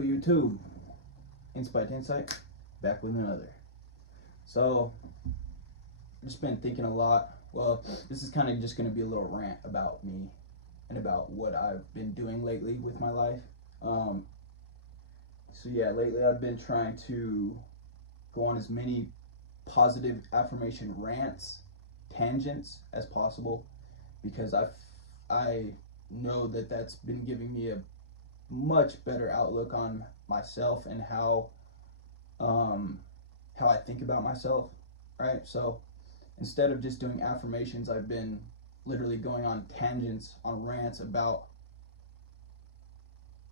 do, YouTube? Insight to Insight, back with another. So, I've just been thinking a lot. Well, this is kind of just going to be a little rant about me and about what I've been doing lately with my life. So yeah, lately I've been trying to go on as many positive affirmation rants, tangents as possible, because I know that that's been giving me a much better outlook on myself and how I think about myself, right? So instead of just doing affirmations, I've been literally going on tangents, on rants about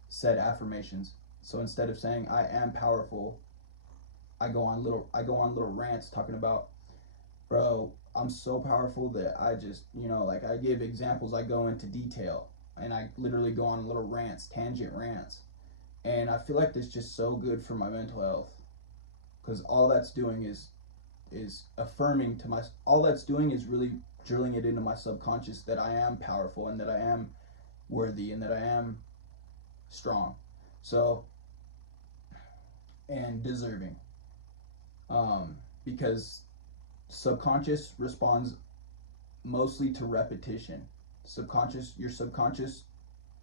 said affirmations. So instead of saying I am powerful, I go on little rants talking about, bro, I'm so powerful that I just, like I give examples, I go into detail, and I literally go on little rants, tangent rants. And I feel like this is just so good for my mental health, because all that's doing is affirming to my, all that's doing is really drilling it into my subconscious that I am powerful and that I am worthy and that I am strong. So, and deserving. Because subconscious responds mostly to repetition. Your subconscious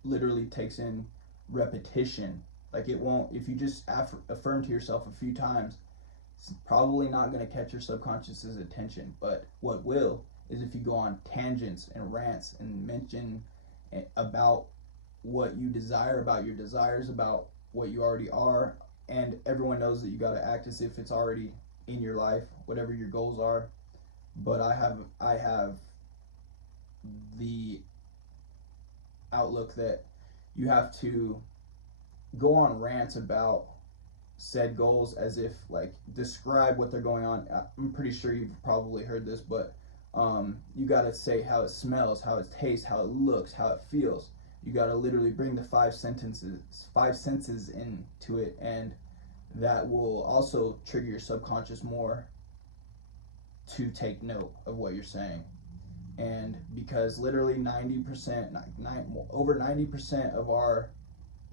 literally takes in repetition. Like it won't, if you just affirm to yourself a few times, it's probably not going to catch your subconscious's attention. But what will is if you go on tangents and rants and mention about what you desire, about your desires, about what you already are, and everyone knows that you got to act as if it's already in your life, whatever your goals are. But I have the outlook that you have to go on rants about said goals as if, like, describe what they're going on. I'm pretty sure you've probably heard this, but you got to say how it smells, how it tastes, how it looks, how it feels. You got to literally bring the five senses into it, and that will also trigger your subconscious more to take note of what you're saying. And because literally over 90% of our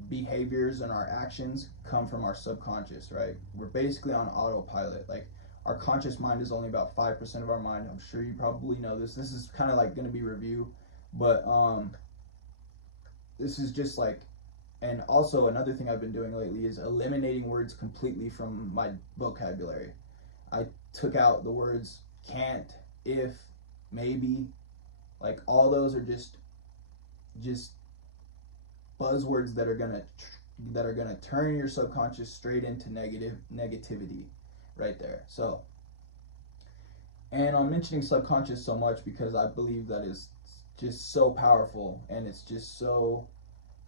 behaviors and our actions come from our subconscious, right? We're basically on autopilot. Like, our conscious mind is only about 5% of our mind. I'm sure you probably know this. This is kind of like going to be review, but this is just like, and also another thing I've been doing lately is eliminating words completely from my vocabulary. I took out the words can't, if, maybe. Like, all those are just buzzwords that are gonna turn your subconscious straight into negativity right there. So, and I'm mentioning subconscious so much because I believe that is just so powerful, and it's just so,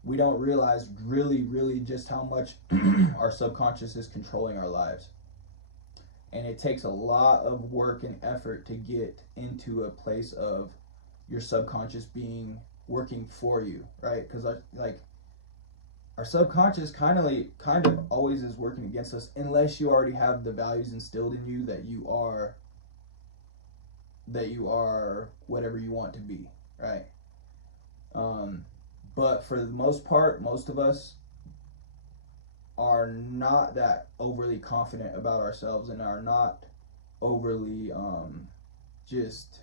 we don't realize really just how much our subconscious is controlling our lives. And it takes a lot of work and effort to get into a place of your subconscious working for you, right? Because our subconscious kind of always is working against us, unless you already have the values instilled in you that you are whatever you want to be, right? But for the most part, most of us are not that overly confident about ourselves and are not overly just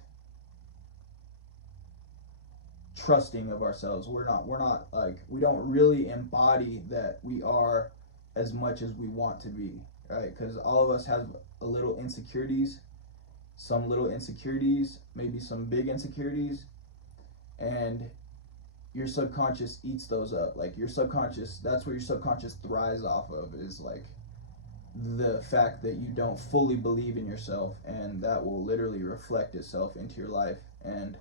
trusting of ourselves. We're not like, we don't really embody that we are as much as we want to be, right? Because all of us have a little insecurities, some little insecurities, maybe some big insecurities, and your subconscious eats those up. Like, your subconscious, that's what your subconscious thrives off of, is like the fact that you don't fully believe in yourself, and that will literally reflect itself into your life, and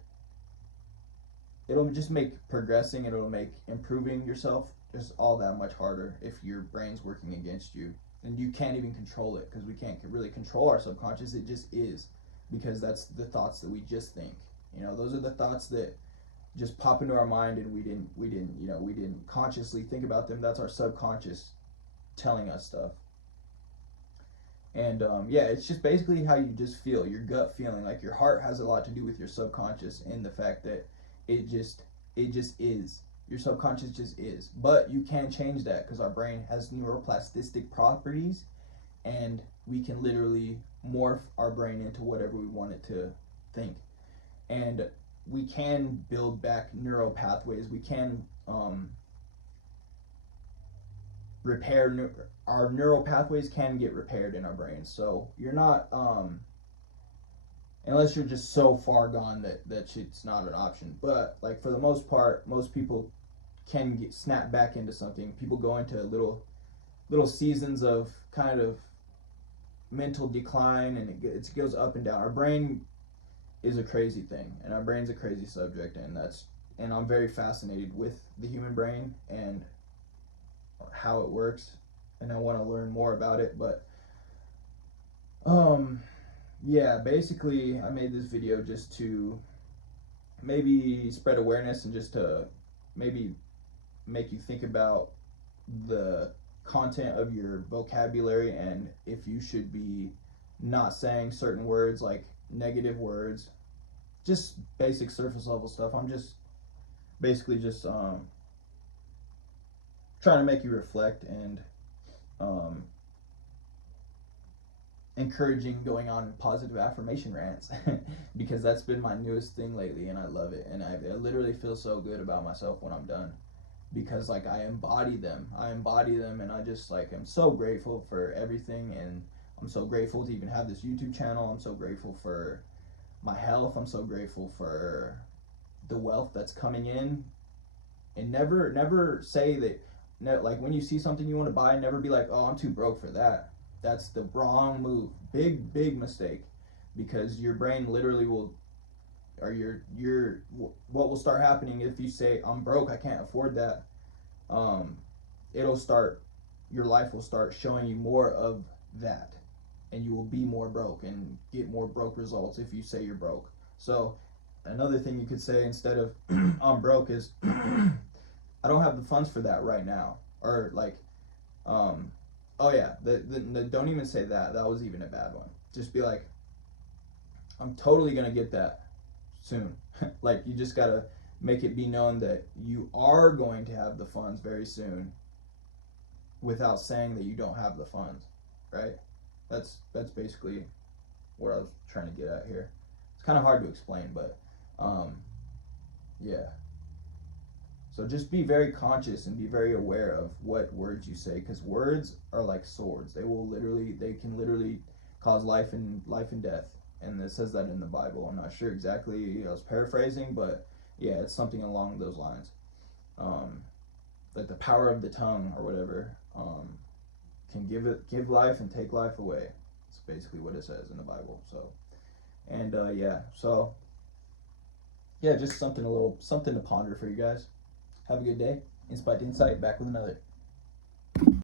it'll just make progressing, it'll make improving yourself just all that much harder if your brain's working against you. And you can't even control it, because we can't really control our subconscious. It just is, because that's the thoughts that we just think. Those are the thoughts that just pop into our mind, and we didn't consciously think about them. That's our subconscious telling us stuff. And yeah, it's just basically how you just feel, your gut feeling. Like, your heart has a lot to do with your subconscious, and the fact that it just is. Your subconscious just is. But you can change that because our brain has neuroplasticity properties, and we can literally morph our brain into whatever we want it to think. And we can build back neural pathways. We can repair our neural pathways can get repaired in our brains. So you're not unless you're just so far gone that shit's not an option. But like for the most part, most people can get snap back into something. People go into little seasons of kind of mental decline, and it goes up and down. Our brain is a crazy thing, and our brain's a crazy subject, and I'm very fascinated with the human brain and how it works, and I want to learn more about it. But yeah, basically I made this video just to maybe spread awareness and just to maybe make you think about the content of your vocabulary, and if you should be not saying certain words, like negative words, just basic surface level stuff. I'm just basically just trying to make you reflect, and encouraging going on positive affirmation rants because that's been my newest thing lately, and I love it. And I literally feel so good about myself when I'm done, because like I embody them, and I just like am so grateful for everything. And I'm so grateful to even have this YouTube channel. I'm so grateful for my health. I'm so grateful for the wealth that's coming in. And never say that, like when you see something you want to buy, never be like, oh, I'm too broke for that. That's the wrong move. Big mistake, because your brain literally will, or your what will start happening if you say I'm broke, I can't afford that. It'll start, your life will start showing you more of that, and you will be more broke and get more broke results if you say you're broke. So another thing you could say instead of I'm broke is I don't have the funds for that right now, or like oh yeah, the don't even say that. That was even a bad one. Just be like, I'm totally gonna get that soon. Like you just gotta make it be known that you are going to have the funds very soon, without saying that you don't have the funds, right? That's basically what I was trying to get at here. It's kind of hard to explain, but yeah. So just be very conscious and be very aware of what words you say, because words are like swords. They can literally cause life and death. And it says that in the Bible. I'm not sure exactly. I was paraphrasing, but yeah, it's something along those lines. Like the power of the tongue or whatever can give life and take life away. It's basically what it says in the Bible. So, and yeah, so yeah, just something to ponder for you guys. Have a good day. Insight, back with another.